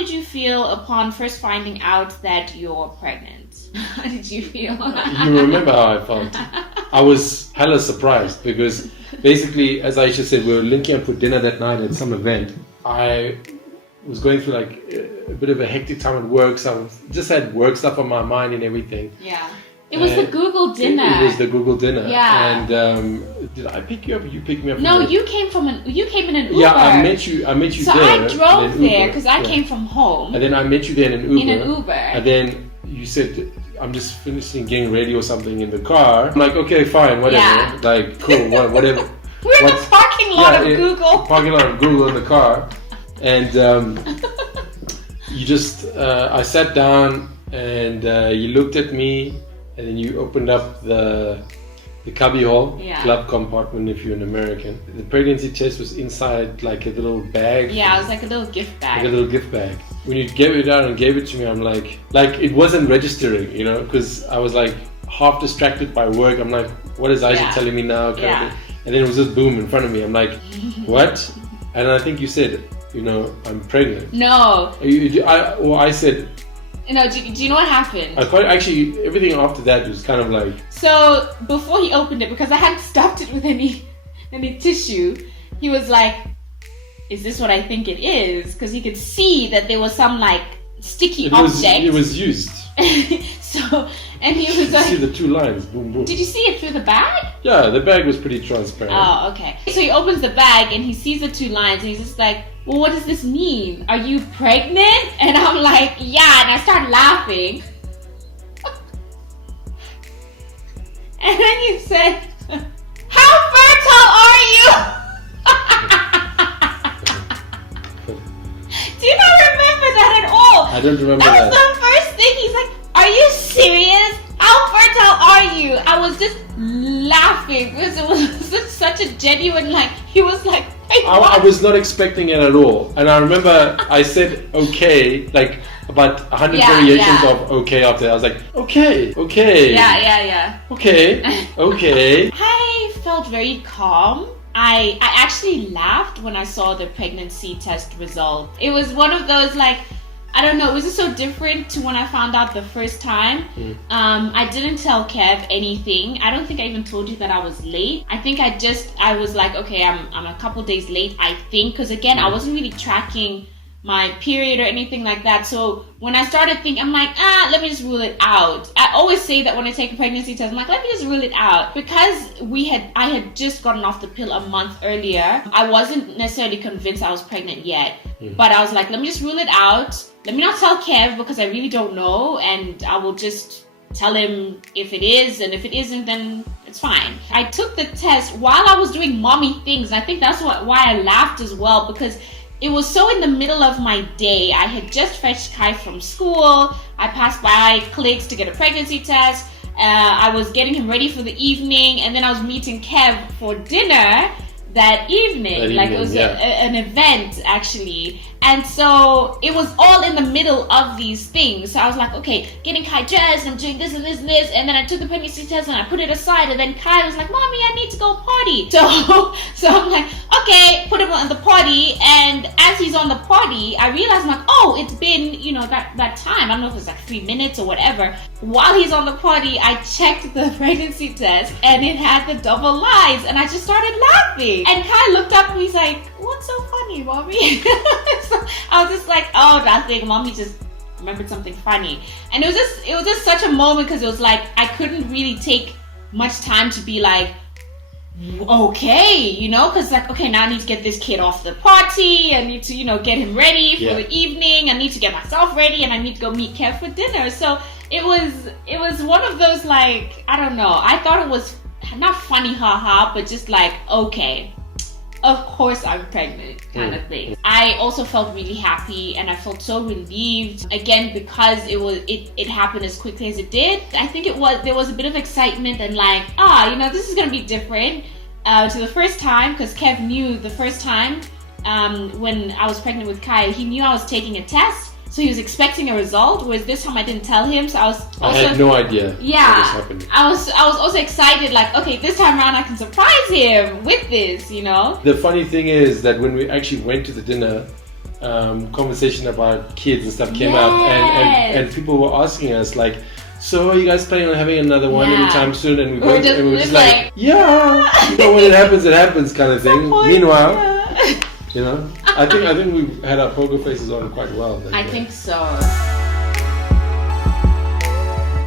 did you feel upon first finding out that you're pregnant? How did you feel? You remember how I felt? I was hella surprised because basically, as Aisha said, we were linking up for dinner that night at some event. I was going through like a bit of a hectic time at work, so I just had work stuff on my mind and everything. Yeah. It was the Google dinner. It was the Google dinner. Yeah. And did I pick you up or you picked me up? No, you came in an Uber. Yeah, I met you so there. So I drove there because I came from home. And then I met you there in an Uber. And then you said, I'm just finishing getting ready or something in the car. I'm like, okay, fine, whatever. Yeah. Like, cool, whatever. We're in the parking lot of Google. Parking lot of Google in the car. And you just, I sat down and you looked at me and then you opened up the cubby hole, glove compartment if you're an American. The pregnancy test was inside like a little bag. Yeah, it was like a little gift bag. Like a little gift bag. When you gave it out and gave it to me, I'm like it wasn't registering, you know, because I was like half distracted by work. I'm like, what is Aisha telling me now? And then it was just boom in front of me. I'm like, what? And I think you said, you know, I'm pregnant. No. I said. No, do you know what happened? Actually, everything after that was kind of like... So, before he opened it, because I hadn't stuffed it with any tissue, he was like, is this what I think it is? Because he could see that there was some, like, sticky object. It was used. So, and he was like... You see the two lines, boom, boom. Did you see it through the bag? Yeah, the bag was pretty transparent. Oh, okay. So he opens the bag and he sees the two lines and he's just like, well, what does this mean? Are you pregnant? And I'm like, yeah. And I start laughing. And then you said, how fertile are you? Do you not remember that at all? I don't remember that. That was the first thing. He's like, are you serious? How fertile are you? I was just laughing because it was just such a genuine, like, he was like, I was not expecting it at all. And I remember I said okay, like about 100 variations of okay after that. I was like, okay. Yeah. Okay. I felt very calm. I actually laughed when I saw the pregnancy test result. It was one of those, like, I don't know, it was just so different to when I found out the first time. I didn't tell Kev anything. I don't think I even told you that I was late. I think I was like, okay, I'm a couple days late, I think. Because again, I wasn't really tracking my period or anything like that. So when I started thinking, I'm like, let me just rule it out. I always say that when I take a pregnancy test, I'm like, let me just rule it out. Because I had just gotten off the pill a month earlier, I wasn't necessarily convinced I was pregnant yet. But I was like, let me just rule it out. Let me not tell Kev because I really don't know, and I will just tell him if it is, and if it isn't, then it's fine. I took the test while I was doing mommy things. I think that's why I laughed as well, because it was so in the middle of my day. I had just fetched Kai from school. I passed by Clicks to get a pregnancy test. I was getting him ready for the evening, and then I was meeting Kev for dinner that evening. It was an event actually. And so it was all in the middle of these things. So I was like, okay, getting Kai dressed, I'm doing this and this and this. And then I took the pregnancy test and I put it aside. And then Kai was like, Mommy, I need to go potty. So I'm like, okay, put him on the potty. And as he's on the potty, I realized, I'm like, oh, it's been, that time. I don't know if it's like 3 minutes or whatever. While he's on the potty, I checked the pregnancy test and it had the double lines. And I just started laughing. And Kai looked up and he's like, what's so funny, Mommy? So I was just like, oh, nothing. Mommy just remembered something funny. And it was just such a moment because it was like I couldn't really take much time to be like, okay, because like, okay, now I need to get this kid off the potty. I need to, get him ready for the evening. I need to get myself ready, and I need to go meet Kev for dinner. So it was one of those, like, I don't know. I thought it was not funny, haha, but just like, okay, of course I'm pregnant kind of thing. I also felt really happy and I felt so relieved, again, because it happened as quickly as it did. I think there was a bit of excitement and like, this is gonna be different to the first time, because Kev knew the first time when I was pregnant with Kai, he knew I was taking a test. So he was expecting a result, whereas this time I didn't tell him. So I had no idea. Yeah, how this happened. I was also excited, like, okay, this time around I can surprise him with this, The funny thing is that when we actually went to the dinner, conversation about kids and stuff came up, and people were asking us like, so are you guys planning on having another one anytime soon? And we were just like, yeah, when it happens kind of thing. Meanwhile, I think we had our poker faces on quite well. I think so.